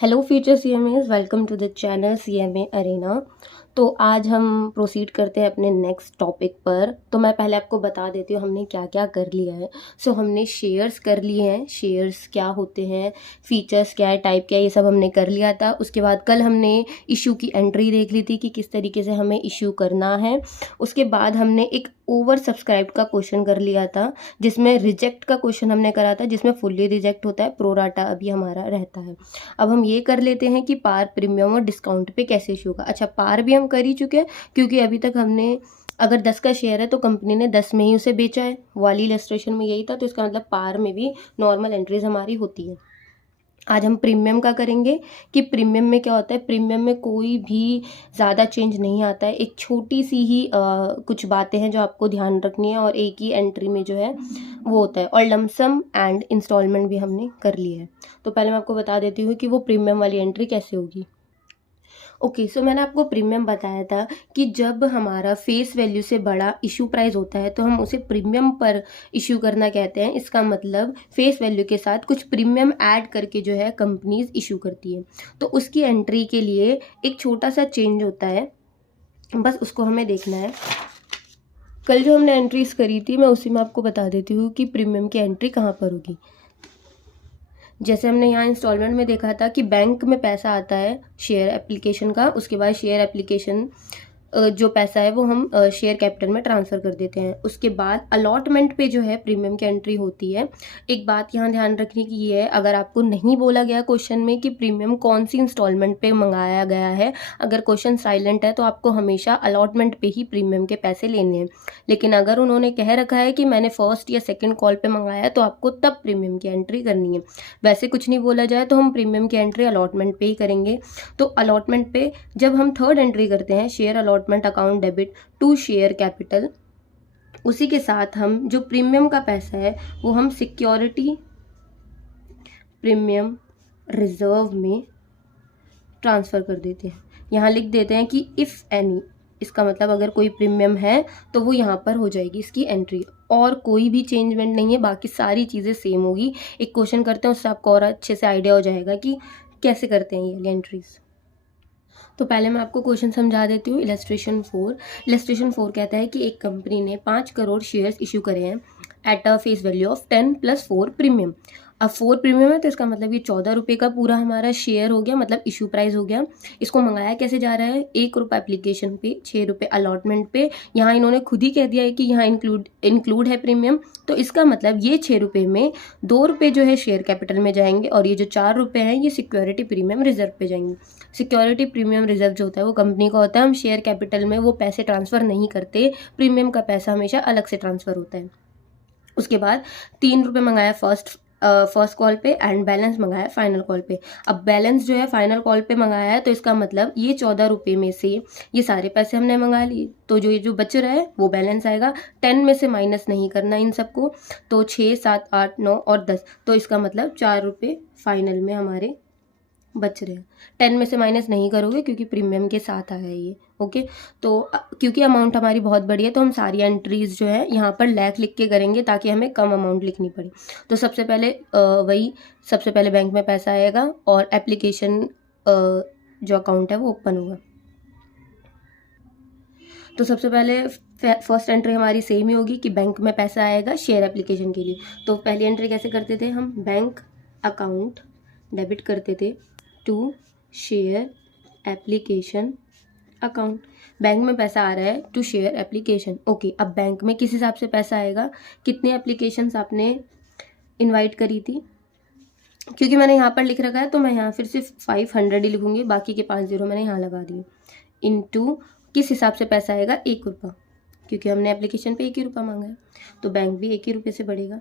Hello future CMAs, welcome to the channel CMA arena. तो आज हम प्रोसीड करते हैं अपने नेक्स्ट टॉपिक पर। तो मैं पहले आपको बता देती हूँ हमने क्या क्या कर लिया है। हमने शेयर्स कर लिए हैं, शेयर्स क्या होते हैं, फीचर्स क्या है, टाइप क्या है, ये सब हमने कर लिया था। उसके बाद कल हमने इशू की एंट्री देख ली थी कि किस तरीके से हमें इशू करना है। उसके बाद हमने एक ओवर सब्सक्राइब का क्वेश्चन कर लिया था, जिसमें रिजेक्ट का क्वेश्चन हमने करा था, जिसमें फुल्ली रिजेक्ट होता है, प्रोराटा अभी हमारा रहता है। अब हम ये कर लेते हैं कि पार, प्रीमियम और डिस्काउंट पे कैसे इशू होगा। अच्छा, पार भी हम कर ही चुके हैं, क्योंकि अभी तक हमने, अगर 10 का शेयर है तो कंपनी ने 10 में ही उसे बेचा है, वाली इलस्ट्रेशन में यही था। तो इसका मतलब पार में भी नॉर्मल एंट्रीज हमारी होती है। आज हम प्रीमियम का करेंगे कि प्रीमियम में क्या होता है। प्रीमियम में कोई भी ज़्यादा चेंज नहीं आता है, एक छोटी सी ही कुछ बातें हैं जो आपको ध्यान रखनी है, और एक ही एंट्री में जो है वो होता है। और लमसम एंड इंस्टॉलमेंट भी हमने कर लिया है। तो पहले मैं आपको बता देती हूँ कि वो प्रीमियम वाली एंट्री कैसे होगी। ओके, सो मैंने आपको प्रीमियम बताया था कि जब हमारा फेस वैल्यू से बड़ा इशू प्राइस होता है तो हम उसे प्रीमियम पर इशू करना कहते हैं। इसका मतलब फेस वैल्यू के साथ कुछ प्रीमियम ऐड करके जो है कंपनीज इशू करती है। तो उसकी एंट्री के लिए एक छोटा सा चेंज होता है, बस उसको हमें देखना है। कल जो हमने एंट्रीज करी थी, मैं उसी में आपको बता देती हूँ कि प्रीमियम की एंट्री कहाँ पर होगी। जैसे हमने यहाँ इंस्टॉलमेंट में देखा था कि बैंक में पैसा आता है शेयर एप्लीकेशन का, उसके बाद शेयर एप्लीकेशन जो पैसा है वो हम शेयर कैपिटल में ट्रांसफ़र कर देते हैं। उसके बाद अलॉटमेंट पे जो है प्रीमियम की एंट्री होती है। एक बात यहाँ ध्यान रखने की ये है, अगर आपको नहीं बोला गया क्वेश्चन में कि प्रीमियम कौन सी इंस्टॉलमेंट पे मंगाया गया है, अगर क्वेश्चन साइलेंट है तो आपको हमेशा अलॉटमेंट पे ही प्रीमियम के पैसे लेने हैं। लेकिन अगर उन्होंने कह रखा है कि मैंने फर्स्ट या सेकेंड कॉल पे मंगाया, तो आपको तब प्रीमियम की एंट्री करनी है। वैसे कुछ नहीं बोला जाए तो हम प्रीमियम की एंट्री अलॉटमेंट पे ही करेंगे। तो अलॉटमेंट पे जब हम थर्ड एंट्री करते हैं, share allotment account debit to share capital, उसी के साथ हम जो प्रीमियम का पैसा है वो हम सिक्योरिटी प्रीमियम रिजर्व में ट्रांसफ़र कर देते हैं। यहाँ लिख देते हैं कि इफ़ एनी, इसका मतलब अगर कोई प्रीमियम है तो वो यहाँ पर हो जाएगी इसकी एंट्री, और कोई भी चेंजमेंट नहीं है, बाकी सारी चीज़ें सेम होगी। एक क्वेश्चन करते हैं, उससे आपको और अच्छे से आइडिया हो जाएगा कि कैसे करते हैं ये एंट्रीज। तो पहले मैं आपको क्वेश्चन समझा देती हूँ। इलस्ट्रेशन 4 कहता है कि एक कंपनी ने 5 करोड़ शेयर्स इशू करे हैं at a face value of 10 + 4 premium. अब 4 प्रीमियम है तो इसका मतलब ये 14 रुपये का पूरा हमारा शेयर हो गया, मतलब इशू प्राइस हो गया। इसको मंगाया कैसे जा रहा है, 1 रुपये एप्लीकेशन पे, 6 रुपये अलॉटमेंट पे। यहाँ इन्होंने खुद ही कह दिया है कि यहाँ इंक्लूड है प्रीमियम। तो इसका मतलब ये 6 रुपये में 2 रुपये जो है शेयर कैपिटल में जाएंगे, और ये जो 4 रुपये हैं ये सिक्योरिटी प्रीमियम रिजर्व पे जाएंगे। सिक्योरिटी प्रीमियम रिजर्व जो होता है वो कंपनी का होता है, हम शेयर कैपिटल में वो पैसे ट्रांसफ़र नहीं करते, प्रीमियम का पैसा हमेशा अलग से ट्रांसफ़र होता है। उसके बाद 3 रुपये मंगाया फर्स्ट कॉल पे, एंड बैलेंस मंगाया फाइनल कॉल पे। अब बैलेंस जो है फाइनल कॉल पे मंगाया है, तो इसका मतलब ये 14 रुपये में से ये सारे पैसे हमने मंगा लिए, तो जो बच रहा है वो बैलेंस आएगा। 10 में से माइनस नहीं करना इन सबको, तो 6, 7, 8, 9 और 10, तो इसका मतलब 4 रुपये फाइनल में हमारे बच रहे हैं। 10 में से माइनस नहीं करोगे क्योंकि प्रीमियम के साथ आया है ये। ओके, तो क्योंकि अमाउंट हमारी बहुत बड़ी है तो हम सारी एंट्रीज जो है यहाँ पर लाख लिख के करेंगे, ताकि हमें कम अमाउंट लिखनी पड़े। तो सबसे पहले बैंक में पैसा आएगा और एप्लीकेशन जो अकाउंट है वो ओपन होगा। तो सबसे पहले फर्स्ट एंट्री हमारी सेम ही होगी कि बैंक में पैसा आएगा शेयर एप्लीकेशन के लिए। तो पहली एंट्री कैसे करते थे हम, बैंक अकाउंट डेबिट करते थे to share application account. Bank में पैसा आ रहा है टू शेयर एप्लीकेशन। ओके, अब बैंक में किस हिसाब से पैसा आएगा, कितने एप्लीकेशंस आपने इनवाइट करी थी। क्योंकि मैंने यहाँ पर लिख रखा है तो मैं यहाँ फिर सिर्फ 500 ही लिखूंगी, बाकी के 5 जीरो मैंने यहाँ लगा दिए। इनटू किस हिसाब से पैसा आएगा, 1 रुपये, क्योंकि हमने एप्लीकेशन पे 1 ही रुपया मांगा है, तो बैंक भी 1 ही रुपये से बढ़ेगा,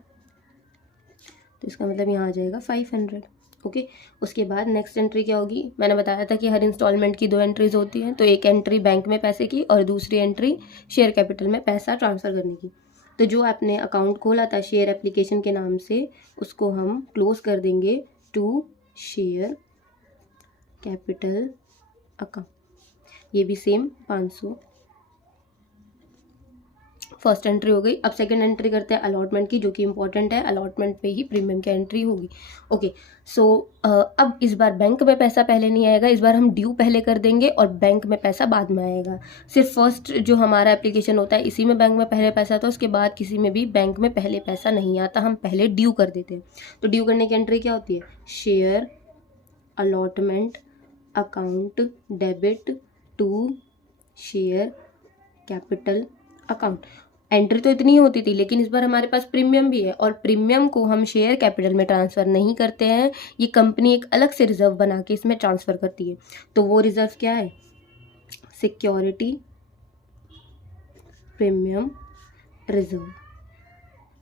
तो इसका मतलब यहाँ आ जाएगा 500। ओके, उसके बाद नेक्स्ट एंट्री क्या होगी, मैंने बताया था कि हर इंस्टॉलमेंट की 2 एंट्रीज होती हैं। तो एक एंट्री बैंक में पैसे की और दूसरी एंट्री शेयर कैपिटल में पैसा ट्रांसफ़र करने की। तो जो आपने अकाउंट खोला था शेयर एप्लीकेशन के नाम से, उसको हम क्लोज कर देंगे टू शेयर कैपिटल अकाउंट। ये भी सेम 500। फर्स्ट एंट्री हो गई। अब सेकंड एंट्री करते हैं अलॉटमेंट की, जो कि इंपॉर्टेंट है, अलॉटमेंट पे ही प्रीमियम की एंट्री होगी। ओके, सो अब इस बार बैंक में पैसा पहले नहीं आएगा, इस बार हम ड्यू पहले कर देंगे और बैंक में पैसा बाद में आएगा। सिर्फ फर्स्ट जो हमारा एप्लीकेशन होता है इसी में बैंक में पहले पैसा आता है, उसके बाद किसी में भी बैंक में पहले पैसा नहीं आता, हम पहले ड्यू कर देते हैं। तो ड्यू करने की एंट्री क्या होती है, share allotment account debit to share capital account. Entry तो इतनी होती थी, लेकिन इस बार हमारे पास प्रीमियम भी है और प्रीमियम को हम शेयर कैपिटल में ट्रांसफ़र नहीं करते हैं, ये कंपनी एक अलग से रिजर्व बना के इसमें ट्रांसफ़र करती है। तो वो रिजर्व क्या है, सिक्योरिटी प्रीमियम रिजर्व।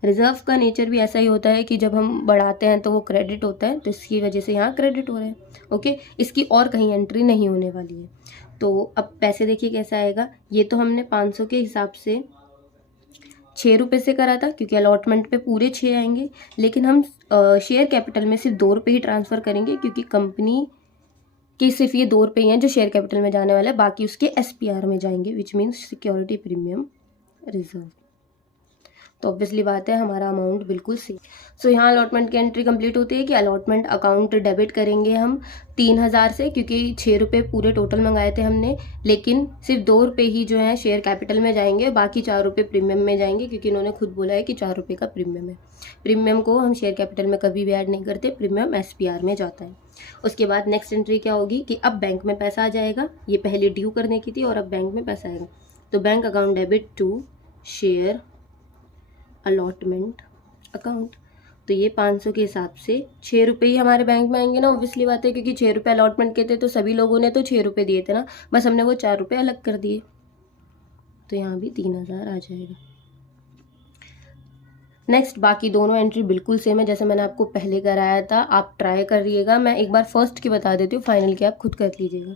रिजर्व का नेचर भी ऐसा ही होता है कि जब हम बढ़ाते हैं तो वो क्रेडिट होता है, तो इसकी वजह से यहाँ क्रेडिट हो रहा है। ओके, इसकी और कहीं एंट्री नहीं होने वाली है। तो अब पैसे देखिए कैसा आएगा, ये तो हमने 500 के हिसाब से 6 रुपये से करा था, क्योंकि अलॉटमेंट पे पूरे 6 आएंगे, लेकिन हम शेयर कैपिटल में सिर्फ 2 रुपये ही ट्रांसफ़र करेंगे, क्योंकि कंपनी के सिर्फ ये 2 रुपये हैं जो शेयर कैपिटल में जाने वाला है, बाकी उसके SPR में जाएंगे, which means security premium reserve. तो ऑब्वियसली बात है हमारा अमाउंट बिल्कुल सेम। सो यहाँ अलॉटमेंट की एंट्री कंप्लीट होती है कि अलॉटमेंट अकाउंट डेबिट करेंगे हम 3000 से, क्योंकि 6 रुपये पूरे टोटल मंगाए थे हमने, लेकिन सिर्फ 2 रुपये ही जो है शेयर कैपिटल में जाएंगे, बाकी 4 रुपये प्रीमियम में जाएंगे, क्योंकि इन्होंने खुद बोला है कि 4 रुपये का प्रीमियम है। प्रीमियम को हम शेयर कैपिटल में कभी भी ऐड नहीं करते, प्रीमियम SPR में जाता है। उसके बाद नेक्स्ट एंट्री क्या होगी कि अब बैंक में पैसा आ जाएगा, ये पहले ड्यू करने की थी और अब बैंक में पैसा आएगा। तो bank account debit to share allotment account. तो ये 500 के हिसाब से 6 रुपये ही हमारे बैंक में आएंगे ना, ऑब्वियसली बात है, क्योंकि 6 रुपये अलॉटमेंट के थे, तो सभी लोगों ने तो 6 रुपये दिए थे ना, बस हमने वो 4 रुपये अलग कर दिए। तो यहाँ भी 3000 आ जाएगा। नेक्स्ट बाकी दोनों एंट्री बिल्कुल सेम है जैसे मैंने आपको पहले कराया था, आप ट्राई करिएगा। मैं एक बार फर्स्ट की बता देती हूँ, फाइनल की आप खुद कर लीजिएगा।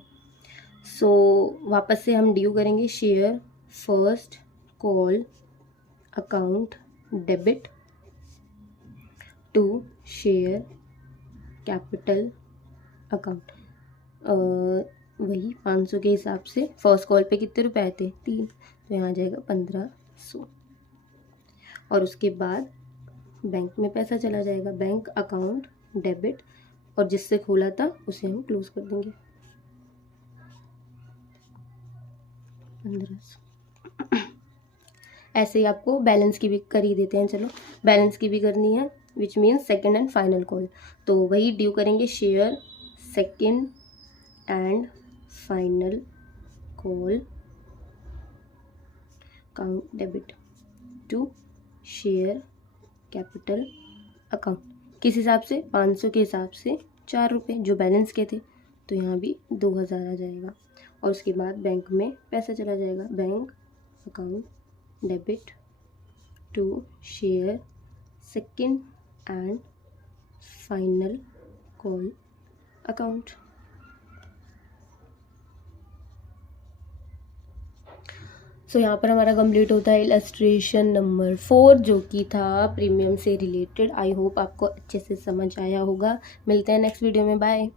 सो वापस से हम ड्यू करेंगे share first call account debit to share capital account. वही 500 के हिसाब से फर्स्ट कॉल पे कितने रुपए आए थे, 3, तो यहाँ आ जाएगा 1500। और उसके बाद बैंक में पैसा चला जाएगा, बैंक अकाउंट डेबिट, और जिससे खोला था उसे हम क्लोज कर देंगे 1500। ऐसे ही आपको बैलेंस की भी कर ही देते हैं, चलो बैलेंस की भी करनी है, which means second and final call. तो वही ड्यू करेंगे share second and final call account debit to share capital account. किस हिसाब से, 500 के हिसाब से 4 रुपये जो बैलेंस के थे, तो यहाँ भी 2000 आ जाएगा। और उसके बाद बैंक में पैसा चला जाएगा, bank account debit to share second and final call account. So यहाँ पर हमारा कंप्लीट होता है इलस्ट्रेशन नंबर 4, जो कि था प्रीमियम से रिलेटेड। आई होप आपको अच्छे से समझ आया होगा। मिलते हैं नेक्स्ट वीडियो में, बाय।